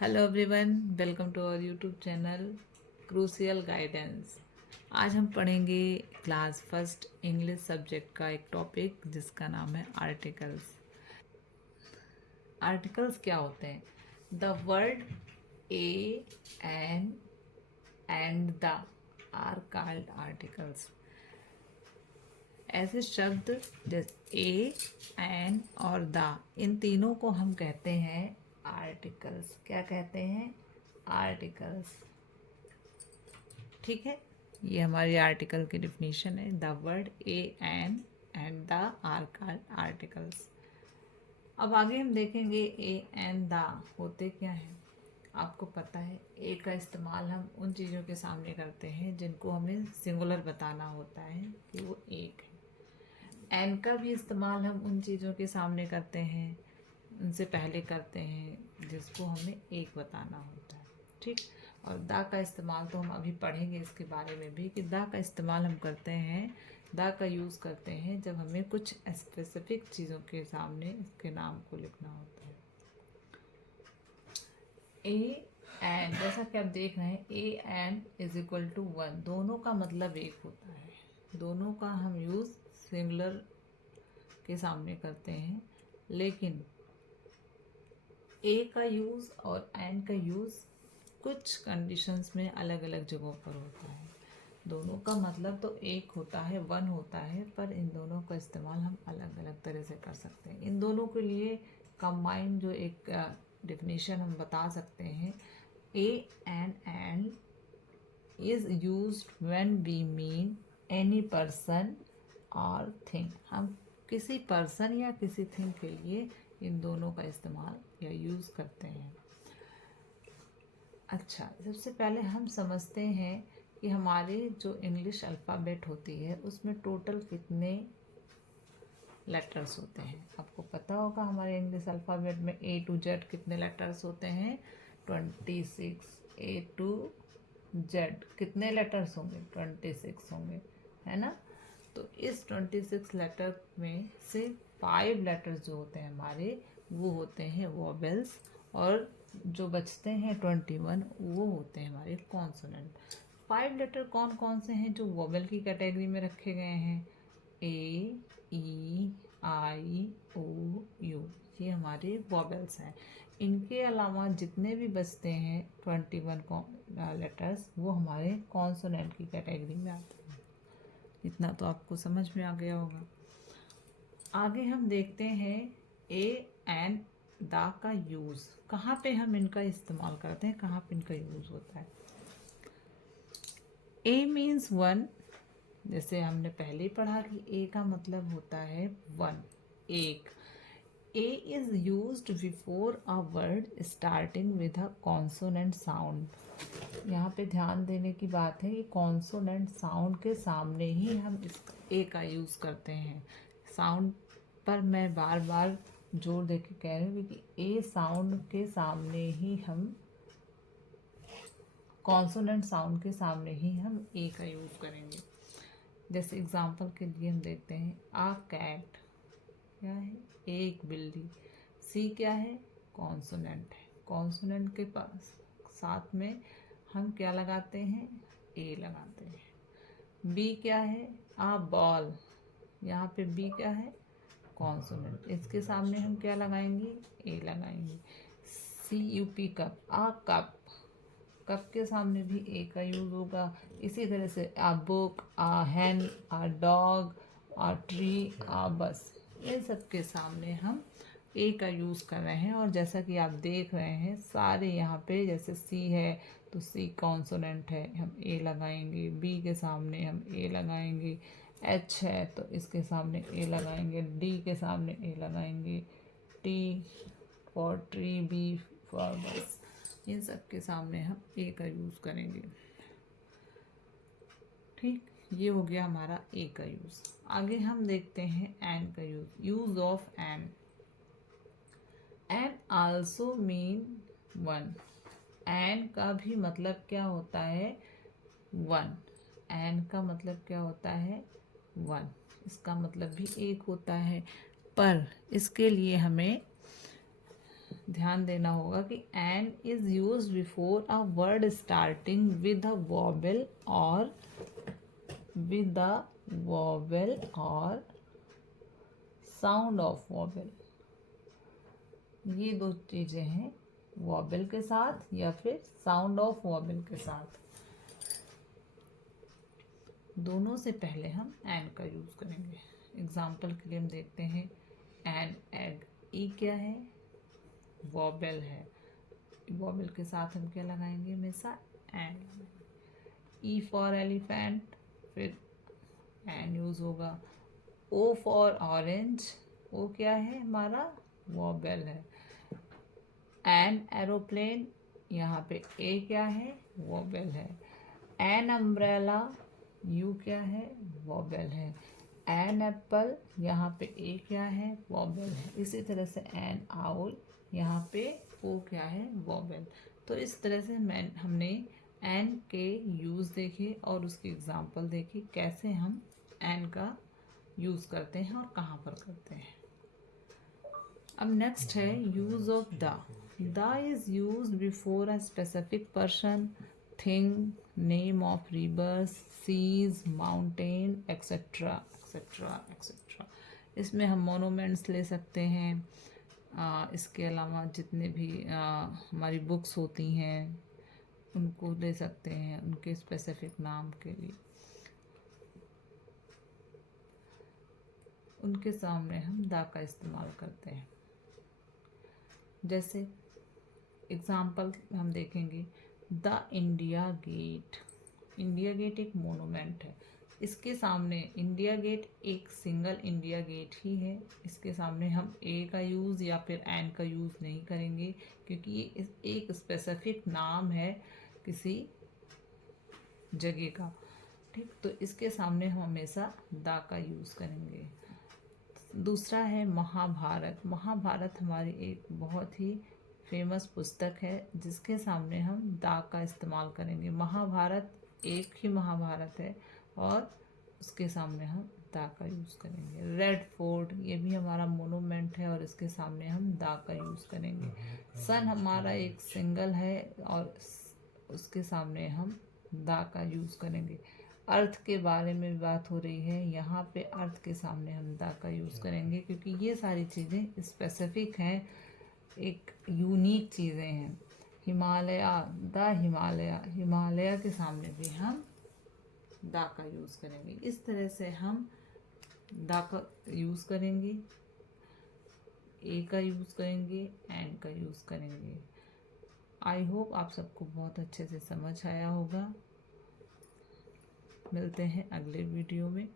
Hello everyone, welcome to our YouTube channel crucial guidance. आज हम पढ़ेंगे क्लास फर्स्ट इंग्लिश सब्जेक्ट का एक टॉपिक जिसका नाम है आर्टिकल्स। आर्टिकल्स क्या होते हैं? The word a an and the are called articles. ऐसे शब्द जैसे ए एन और द, इन तीनों को हम कहते हैं आर्टिकल्स। क्या कहते हैं? आर्टिकल्स। ठीक है, ये हमारी आर्टिकल की डिफिनीशन है। The word a an and the are called articles. अब आगे हम देखेंगे ए एंड द होते क्या हैं। आपको पता है ए का इस्तेमाल हम उन चीज़ों के सामने करते हैं जिनको हमें सिंगुलर बताना होता है कि वो एक है। एन का भी इस्तेमाल हम उन चीज़ों के सामने करते हैं, उनसे पहले करते हैं जिसको हमें एक बताना होता है। ठीक। और दा का इस्तेमाल तो हम अभी पढ़ेंगे इसके बारे में भी कि दा का इस्तेमाल हम करते हैं, दा का यूज़ करते हैं जब हमें कुछ स्पेसिफिक चीज़ों के सामने इसके नाम को लिखना होता है। ए एंड, जैसा कि आप देख रहे हैं, a and is equal to one, दोनों का मतलब एक होता है। दोनों का हम यूज़ सिंगुलर के सामने करते हैं, लेकिन ए का यूज़ और एन का यूज़ कुछ कंडीशंस में अलग अलग जगहों पर होता है। दोनों का मतलब तो एक होता है, वन होता है, पर इन दोनों का इस्तेमाल हम अलग अलग तरह से कर सकते हैं। इन दोनों के लिए कंबाइंड जो एक डिफिनीशन हम बता सकते हैं, a and is used when we mean any person और थिंग। हम किसी पर्सन या किसी थिंग के लिए इन दोनों का इस्तेमाल या यूज़ करते हैं। अच्छा, सबसे पहले हम समझते हैं कि हमारे जो इंग्लिश अल्फ़ाबेट होती है उसमें टोटल कितने लेटर्स होते हैं। आपको पता होगा हमारे इंग्लिश अल्फ़ाबेट में ए टू जेड कितने लेटर्स होते हैं? 26। ए टू जेड कितने लेटर्स होंगे? 26 होंगे, है ना? तो इस 26 लेटर में से 5 लेटर्स जो होते हैं हमारे, वो होते हैं वोवेल्स, और जो बचते हैं 21 वो होते हैं हमारे कॉन्सोनेंट। 5 लेटर कौन कौन से हैं जो वोवेल की कैटेगरी में रखे गए हैं? ए, ई, आई, ओ, यू, ये हमारे वोवेल्स हैं। इनके अलावा जितने भी बचते हैं 21 लेटर्स, वो हमारे कॉन्सोनेंट की कैटेगरी में आते हैं। इतना तो आपको समझ में आ गया होगा। आगे हम देखते हैं ए एंड दा का यूज़। कहाँ पे हम इनका इस्तेमाल करते हैं, कहाँ पे इनका यूज़ होता है? ए मीन्स वन, जैसे हमने पहले ही पढ़ा कि ए का मतलब होता है वन, एक। A is used before a word starting with a consonant sound. यहाँ पे ध्यान देने की बात है कि कॉन्सोनेंट साउंड के सामने ही हम इस ए का यूज़ करते हैं। साउंड पर मैं बार बार जोर दे के कह रही हूँ कि ए साउंड के सामने ही हम, कॉन्सोनेंट साउंड के सामने ही हम ए का यूज़ करेंगे। जैसे एग्जांपल के लिए हम देखते हैं, आ कैट क्या है? एक बिल्ली। सी क्या है? कॉन्सोनेंट है। कॉन्सोनेंट के पास साथ में हम क्या लगाते हैं? ए लगाते हैं। बी क्या है? आ बॉल। यहाँ पे बी क्या है? कॉन्सोनेंट। इसके सामने हम क्या लगाएंगे? ए लगाएंगे। सी यू पी कप, आ कप। कप के सामने भी ए का यूज़ होगा। इसी तरह से आ बुक, आ हैन, आ डॉग, आ ट्री, आ बस, इन सब के सामने हम ए का यूज़ कर रहे हैं। और जैसा कि आप देख रहे हैं सारे यहाँ पे, जैसे सी है तो सी कॉन्सोनेंट है, हम ए लगाएंगे। बी के सामने हम ए लगाएंगे। एच है तो इसके सामने ए लगाएंगे। डी के सामने ए लगाएंगे। T for tree, B for bus, इन सब के सामने हम ए का यूज़ करेंगे। ठीक, ये हो गया हमारा ए का यूज़। आगे हम देखते हैं एन का use. Use of an. An also mean one. An का भी मतलब क्या होता है? वन। एन का मतलब क्या होता है? वन। इसका मतलब भी एक होता है, पर इसके लिए हमें ध्यान देना होगा कि an is use before a word starting with a vowel और साउंड ऑफ वॉवेल। ये दो चीजें हैं, वॉवेल के साथ या फिर साउंड ऑफ वॉवेल के साथ। दोनों से पहले हम एन का यूज करेंगे। एग्जाम्पल के लिए हम देखते हैं एन एग। ई क्या है? वॉवेल है। वॉवेल के साथ हम क्या लगाएंगे? हमेशा एन। ई फॉर एलिफेंट, फिर एन यूज होगा। ओ फॉर ऑरेंज, ओ क्या है? हमारा वॉवेल है। एन एरोप्लेन, यहाँ पे ए क्या है? वॉवेल है। एन अम्ब्रेला, यू क्या है? वॉवेल है। एन एप्पल, यहाँ पे ए क्या है? वॉवेल है। इसी तरह से एन आउल, यहाँ पे ओ क्या है? वॉवेल। तो इस तरह से हमने एन के यूज़ देखे और उसकी एग्जांपल देखी, कैसे हम एन का यूज़ करते हैं और कहाँ पर करते हैं। अब नेक्स्ट है use of the. The is use before a specific person, thing, name of rivers, seas, mountain, etcetera etcetera etcetera. इसमें हम मोनूमेंट्स ले सकते हैं। इसके अलावा जितने भी हमारी बुक्स होती हैं उनको ले सकते हैं, उनके स्पेसिफिक नाम के लिए। उनके सामने हम द का इस्तेमाल करते हैं। जैसे एग्जाम्पल हम देखेंगे, the India Gate. India Gate एक मोनूमेंट है। इसके सामने इंडिया गेट एक सिंगल इंडिया गेट ही है। इसके सामने हम ए का यूज़ या फिर एन का यूज़ नहीं करेंगे, क्योंकि ये एक स्पेसिफिक नाम है किसी जगह का। ठीक, तो इसके सामने हम हमेशा द का यूज़ करेंगे। दूसरा है महाभारत। महाभारत हमारी एक बहुत ही फेमस पुस्तक है, जिसके सामने हम द का इस्तेमाल करेंगे। महाभारत एक ही महाभारत है और उसके सामने हम द का यूज़ करेंगे। रेड फोर्ट, ये भी हमारा मोनूमेंट है और इसके सामने हम द का यूज़ करेंगे। सन हमारा एक सिंगल है और उसके सामने हम द का यूज़ करेंगे। अर्थ के बारे में बात हो रही है, यहाँ पे अर्थ के सामने हम द का यूज़ करेंगे, क्योंकि ये सारी चीज़ें स्पेसिफिक हैं, एक यूनिक चीज़ें हैं। हिमालय, द हिमालय, हिमालय के सामने भी हम द का यूज़ करेंगे। इस तरह से हम द का यूज़ करेंगे, ए का यूज़ करेंगे, एन का यूज़ करेंगे। आई होप आप सबको बहुत अच्छे से समझ आया होगा। मिलते हैं अगले वीडियो में।